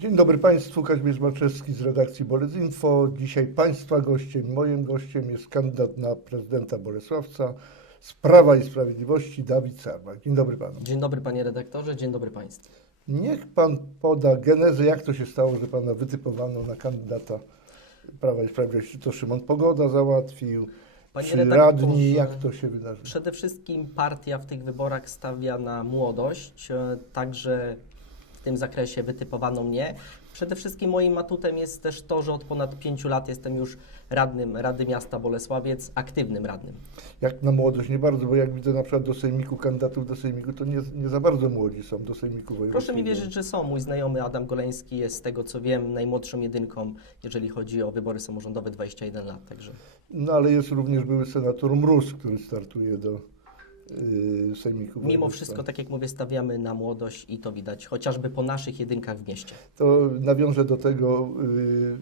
Dzień dobry Państwu, Kazimierz Malczewski z redakcji Bolec Info. Dzisiaj Państwa gościem, moim gościem jest kandydat na prezydenta Bolesławca z Prawa i Sprawiedliwości Dawid Sarbak. Dzień dobry Panu. Dzień dobry panie redaktorze, dzień dobry państwu. Niech Pan poda genezę, jak to się stało, że Pana wytypowano na kandydata Prawa i Sprawiedliwości. Czy to Szymon Pogoda załatwił, Panie czy radni, jak to się wydarzyło? Przede wszystkim partia w tych wyborach stawia na młodość, e, także w tym zakresie wytypowano mnie. Przede wszystkim moim atutem jest też to, że od ponad pięciu lat jestem już radnym Rady Miasta Bolesławiec, aktywnym radnym. Jak na młodość nie bardzo, bo jak widzę na przykład do Sejmiku, kandydatów do Sejmiku, to nie, nie za bardzo młodzi są do Sejmiku Wojewódzkiego. Proszę mi wierzyć, że są. Mój znajomy Adam Goleński jest z tego co wiem najmłodszą jedynką, jeżeli chodzi o wybory samorządowe 21 lat, także No ale jest również były senator Mróz, który startuje do Sejmiku. mimo wszystko, tak jak mówię, stawiamy na młodość i to widać chociażby po naszych jedynkach w mieście. To nawiążę do tego,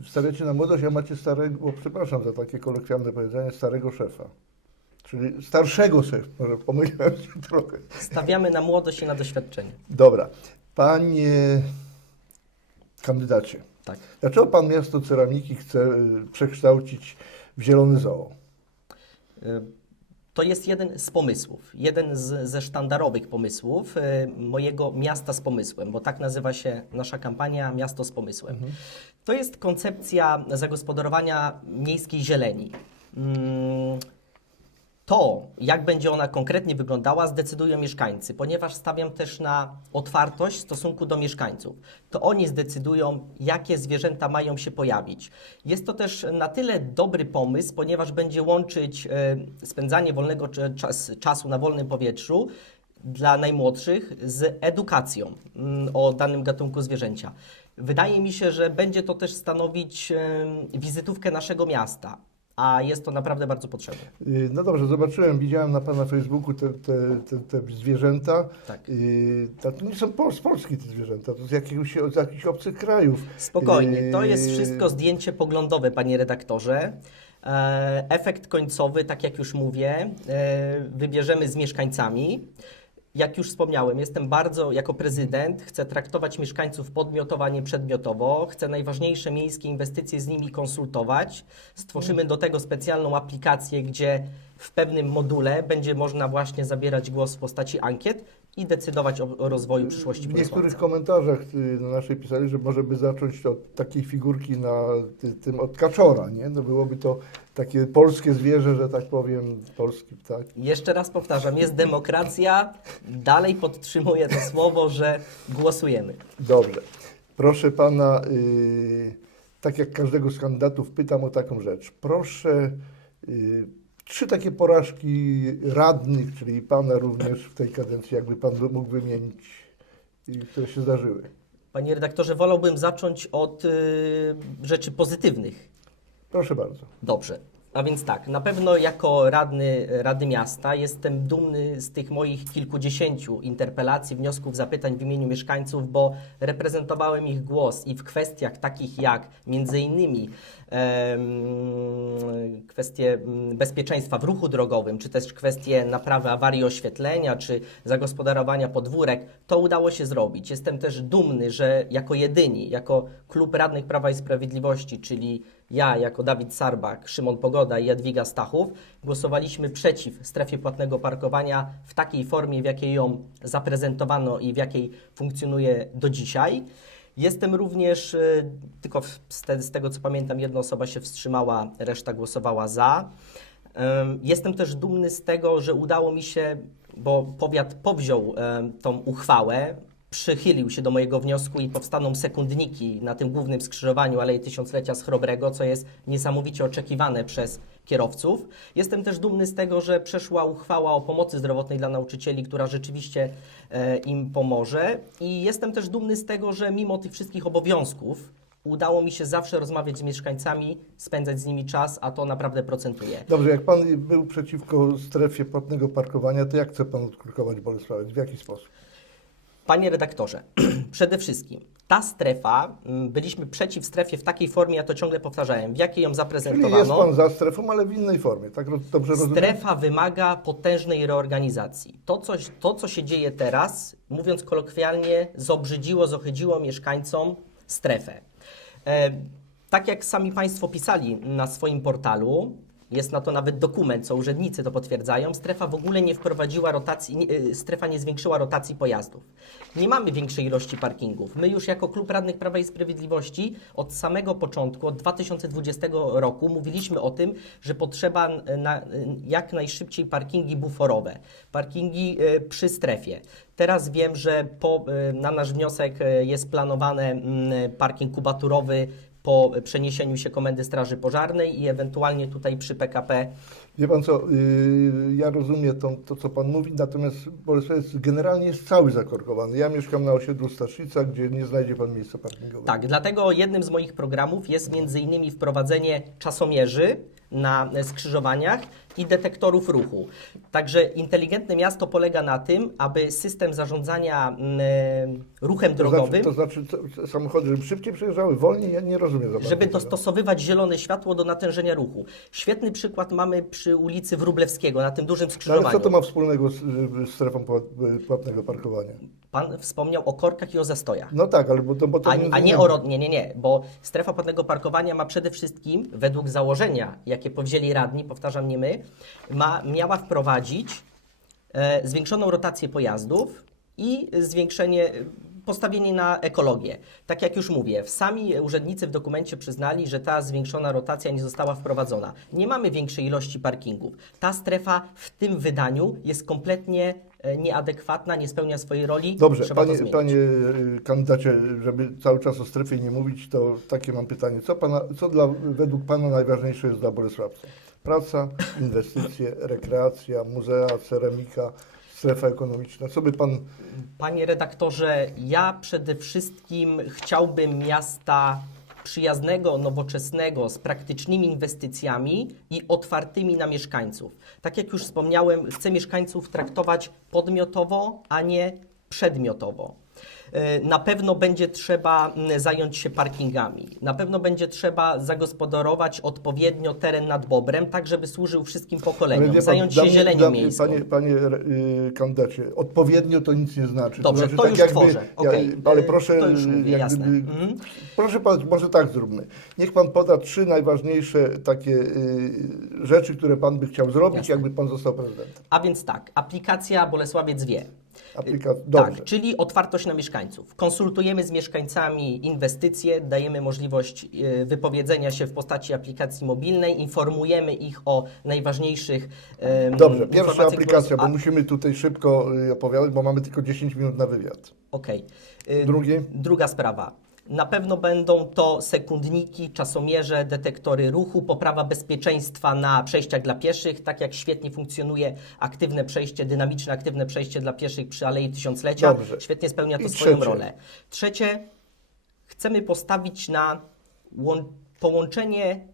yy, stawiacie na młodość, a macie starego, bo przepraszam za takie kolokwialne powiedzenie, starego szefa. Czyli starszego szefa, może pomyliłem się trochę. Stawiamy na młodość i na doświadczenie. Dobra, panie kandydacie, Tak. dlaczego pan miasto ceramiki chce yy, przekształcić w zielony zoo? Y, To jest jeden z pomysłów, jeden z, ze sztandarowych pomysłów y, mojego Miasta z Pomysłem, bo tak nazywa się nasza kampania Miasto z Pomysłem. To jest koncepcja zagospodarowania miejskiej zieleni. Mm, To, jak będzie ona konkretnie wyglądała, zdecydują mieszkańcy, ponieważ stawiam też na otwartość w stosunku do mieszkańców. To oni zdecydują, jakie zwierzęta mają się pojawić. Jest to też na tyle dobry pomysł, ponieważ będzie łączyć e, spędzanie wolnego czas, czasu na wolnym powietrzu dla najmłodszych z edukacją mm, o danym gatunku zwierzęcia. Wydaje mi się, że będzie to też stanowić wizytówkę naszego miasta, a jest to naprawdę bardzo potrzebne. Yy, No dobrze, zobaczyłem, widziałem na Pana Facebooku te, te, te, te zwierzęta. Tak. Yy, to nie są pol, z Polski te zwierzęta, to z, jakiegoś, z jakichś obcych krajów. Spokojnie, to jest wszystko zdjęcie poglądowe, panie redaktorze. E, Efekt końcowy, tak jak już mówię, e, wybierzemy z mieszkańcami. Jak już wspomniałem, jestem bardzo, jako prezydent, chcę traktować mieszkańców podmiotowo, a nie przedmiotowo. Chcę najważniejsze miejskie inwestycje z nimi konsultować. Stworzymy do tego specjalną aplikację, gdzie w pewnym module będzie można właśnie zabierać głos w postaci ankiet i decydować o, o rozwoju przyszłości W niektórych komentarzach y, na naszej pisali, że może by zacząć od takiej figurki na ty, tym od kaczora, nie? No byłoby to takie polskie zwierzę, że tak powiem, polski ptak. Jeszcze raz powtarzam, jest demokracja. Dalej podtrzymuję to słowo, że głosujemy. Dobrze. Proszę pana, y, tak jak każdego z kandydatów pytam o taką rzecz. Proszę y, trzy takie porażki radnych, czyli pana również w tej kadencji, jakby pan mógł wymienić, które się zdarzyły. Panie redaktorze, wolałbym zacząć od y, rzeczy pozytywnych. Proszę bardzo. Dobrze. A więc tak, na pewno jako radny Rady Miasta jestem dumny z tych moich kilkudziesięciu interpelacji, wniosków, zapytań w imieniu mieszkańców, bo reprezentowałem ich głos i w kwestiach takich jak między innymi kwestie mm, bezpieczeństwa w ruchu drogowym, czy też kwestie naprawy awarii oświetlenia, czy zagospodarowania podwórek, to udało się zrobić. Jestem też dumny, że jako jedyni, jako klub radnych Prawa i Sprawiedliwości, czyli ja jako Dawid Sarbak, Szymon Pogoda i Jadwiga Stachów głosowaliśmy przeciw strefie płatnego parkowania w takiej formie, w jakiej ją zaprezentowano i w jakiej funkcjonuje do dzisiaj. Jestem również, y, tylko z, te, z tego co pamiętam, jedna osoba się wstrzymała, reszta głosowała za. Jestem też dumny z tego, że udało mi się, bo powiat powziął tą uchwałę, przychylił się do mojego wniosku i powstaną sekundniki na tym głównym skrzyżowaniu Alei Tysiąclecia z Chrobrego, co jest niesamowicie oczekiwane przez kierowców. Jestem też dumny z tego, że przeszła uchwała o pomocy zdrowotnej dla nauczycieli, która rzeczywiście e, im pomoże. I jestem też dumny z tego, że mimo tych wszystkich obowiązków udało mi się zawsze rozmawiać z mieszkańcami, spędzać z nimi czas, a to naprawdę procentuje. Dobrze, jak pan był przeciwko strefie płatnego parkowania, to jak chce pan odkrukować Bolesławiec? W jaki sposób? Panie redaktorze, przede wszystkim ta strefa, mm, byliśmy przeciw strefie w takiej formie, ja to ciągle powtarzałem, w jakiej ją Czyli jest zaprezentowano. pan za strefą, ale w innej formie, tak dobrze rozumiem? Strefa wymaga potężnej reorganizacji. To, coś, to, co się dzieje teraz, mówiąc kolokwialnie, zobrzydziło, zohydziło mieszkańcom strefę. E, tak jak sami Państwo pisali na swoim portalu, jest na to nawet dokument, co urzędnicy to potwierdzają, strefa w ogóle nie wprowadziła rotacji, y, strefa nie zwiększyła rotacji pojazdów. Nie mamy większej ilości parkingów. My już jako Klub Radnych Prawa i Sprawiedliwości od samego początku, od 2020 roku mówiliśmy o tym, że potrzeba na, jak najszybciej parkingi buforowe, parkingi y, przy strefie. Teraz wiem, że po, y, na nasz wniosek y, jest planowany mm, parking kubaturowy po przeniesieniu się Komendy Straży Pożarnej i ewentualnie tutaj przy PKP. Wie pan co, yy, ja rozumiem to, to, co pan mówi, natomiast Bolesławiec generalnie jest cały zakorkowany. Ja mieszkam na osiedlu Staszica, gdzie nie znajdzie pan miejsca parkingowego. Tak, dlatego jednym z moich programów jest między innymi wprowadzenie czasomierzy na skrzyżowaniach i detektorów ruchu. Także inteligentne miasto polega na tym, aby system zarządzania mm, ruchem To drogowym znaczy, to znaczy co- samochody, żeby szybciej przejeżdżały, wolniej, ja nie rozumiem za żeby dostosowywać zielone światło do natężenia ruchu. Świetny przykład mamy przy ulicy Wróblewskiego, na tym dużym No, ale skrzyżowaniu. co to ma wspólnego z, z strefą płat- płatnego parkowania? Pan wspomniał o korkach i o zastojach. No tak, ale bo to... Bo to A, między a nie o nie, nie, nie, bo strefa płatnego parkowania ma przede wszystkim, według założenia, jakie powzięli radni, powtarzam nie my, ma, miała wprowadzić e, zwiększoną rotację pojazdów i zwiększenie, e, postawienie na ekologię. Tak jak już mówię, sami urzędnicy w dokumencie przyznali, że ta zwiększona rotacja nie została wprowadzona. Nie mamy większej ilości parkingów. Ta strefa w tym wydaniu jest kompletnie e, nieadekwatna, nie spełnia swojej roli. Dobrze, Trzeba panie, panie y, kandydacie, żeby cały czas o strefie nie mówić, to takie mam pytanie. Co, pana, co dla, według Pana najważniejsze jest dla Bolesławca? Praca, inwestycje, rekreacja, muzea, ceramika, strefa ekonomiczna. Co by Pan... Panie redaktorze, ja przede wszystkim chciałbym miasta przyjaznego, nowoczesnego, z praktycznymi inwestycjami i otwartymi na mieszkańców. Tak jak już wspomniałem, chcę mieszkańców traktować podmiotowo, a nie przedmiotowo. E, Na pewno będzie trzeba mm, zająć się parkingami. Na pewno będzie trzeba zagospodarować odpowiednio teren nad Bobrem, tak żeby służył wszystkim pokoleniom. pan, zająć się zielenią miejską. Panie, panie y, kandydacie, odpowiednio to nic nie znaczy. Dobrze, znaczy, to już tworzę. ja, Okej, ale y, proszę, to już jasne. Mhm. proszę pan, może tak zróbmy. Niech pan poda trzy najważniejsze takie y, rzeczy, które pan by chciał zrobić, Jasne. jakby pan został prezydentem. A więc tak, aplikacja Bolesławiec wie. Aplikacja. Tak, czyli otwartość na mieszkańców. Konsultujemy z mieszkańcami inwestycje, dajemy możliwość e, wypowiedzenia się w postaci aplikacji mobilnej, informujemy ich o najważniejszych Dobrze, pierwsza aplikacja, bo musimy tutaj szybko y, opowiadać, bo mamy tylko 10 minut na wywiad. Okej. Y, Drugie? Druga sprawa. Na pewno będą to sekundniki, czasomierze, detektory ruchu, poprawa bezpieczeństwa na przejściach dla pieszych, tak jak świetnie funkcjonuje aktywne przejście, dynamiczne aktywne przejście dla pieszych przy Alei Tysiąclecia. Dobrze. Świetnie spełnia to I swoją trzecie. rolę. Trzecie, chcemy postawić na łą- połączenie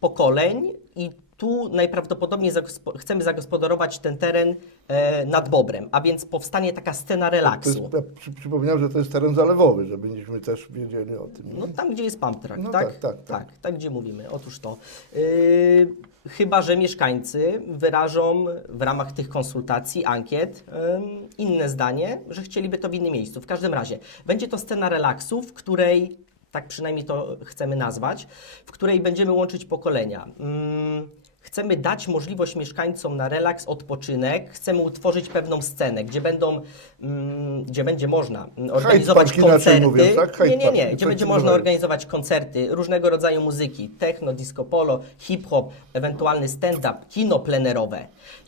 pokoleń i tu najprawdopodobniej chcemy zagospodarować ten teren e, nad Bobrem, a więc powstanie taka scena To relaksu. jest, ja przy, przypomniałem, że to jest teren zalewowy, żebyśmy też wiedzieli o tym. No tam, gdzie jest pump track, No tak? tak, tak, tak. tak? Tak, gdzie mówimy. Otóż to. Yy, chyba, że mieszkańcy wyrażą w ramach tych konsultacji, ankiet ym, inne zdanie, że chcieliby to w innym miejscu. W każdym razie, będzie to scena relaksu, w której, tak przynajmniej to chcemy nazwać, w której będziemy łączyć pokolenia. Ym, Chcemy dać możliwość mieszkańcom na relaks, odpoczynek. Chcemy utworzyć pewną scenę, gdzie będą, mm, gdzie będzie można mm, organizować Park koncerty. tak? Hyde Nie, nie, nie. Gdzie będzie można organizować koncerty, różnego rodzaju muzyki, techno, disco polo, hip-hop, ewentualny stand-up, kino plenerowe.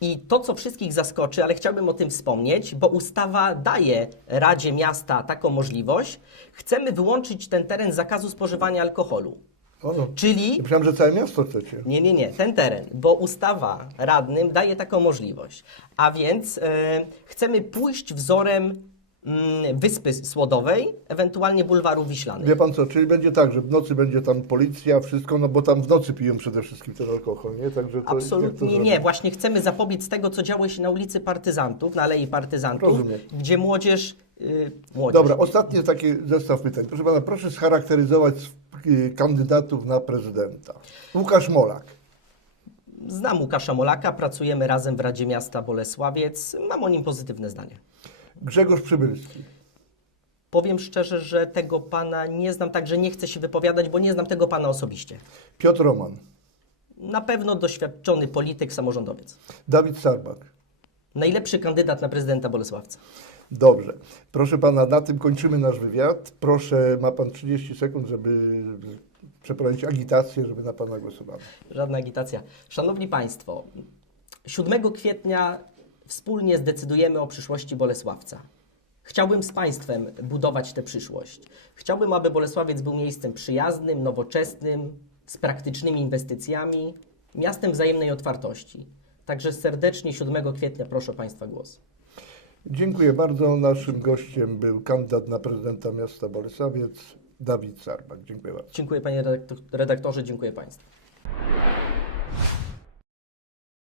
I to, co wszystkich zaskoczy, ale chciałbym o tym wspomnieć, bo ustawa daje Radzie Miasta taką możliwość. Chcemy wyłączyć ten teren zakazu spożywania alkoholu. O, no. Czyli myślałem, że całe miasto chcecie. nie, nie, nie, ten teren, bo ustawa radnym daje taką możliwość. A więc e, chcemy pójść wzorem mm, Wyspy Słodowej, ewentualnie Bulwaru Wiślanych. Wie pan co, czyli będzie tak, że w nocy będzie tam policja, wszystko, no bo tam w nocy piją przede wszystkim ten alkohol, nie? Także to, jak to Absolutnie zrobić? nie. Właśnie chcemy zapobiec tego, co działo się na ulicy Partyzantów, na Alei Partyzantów, Rozumiem. gdzie młodzież... Yy, młodzież Dobra, ostatni taki zestaw pytań. Proszę pana, proszę scharakteryzować y, kandydatów na prezydenta. Łukasz Molak. Znam Łukasza Molaka, pracujemy razem w Radzie Miasta Bolesławiec. Mam o nim pozytywne zdanie. Grzegorz Przybylski. Powiem szczerze, że tego pana nie znam, także nie chcę się wypowiadać, bo nie znam tego pana osobiście. Piotr Roman, Na pewno doświadczony polityk, samorządowiec. Dawid Sarbak. Najlepszy kandydat na prezydenta Bolesławca. Dobrze. Proszę pana, na tym kończymy nasz wywiad. Proszę, ma pan 30 sekund, żeby przeprowadzić agitację, żeby na pana głosowano. Żadna agitacja. Szanowni Państwo, 7 kwietnia wspólnie zdecydujemy o przyszłości Bolesławca. Chciałbym z Państwem budować tę przyszłość. Chciałbym, aby Bolesławiec był miejscem przyjaznym, nowoczesnym, z praktycznymi inwestycjami, miastem wzajemnej otwartości. Także serdecznie 7 kwietnia proszę Państwa głos. Dziękuję bardzo. Naszym gościem był kandydat na prezydenta miasta Bolesławiec, Dawid Sarbak. Dziękuję bardzo. Dziękuję Panie redaktor- redaktorze, dziękuję Państwu.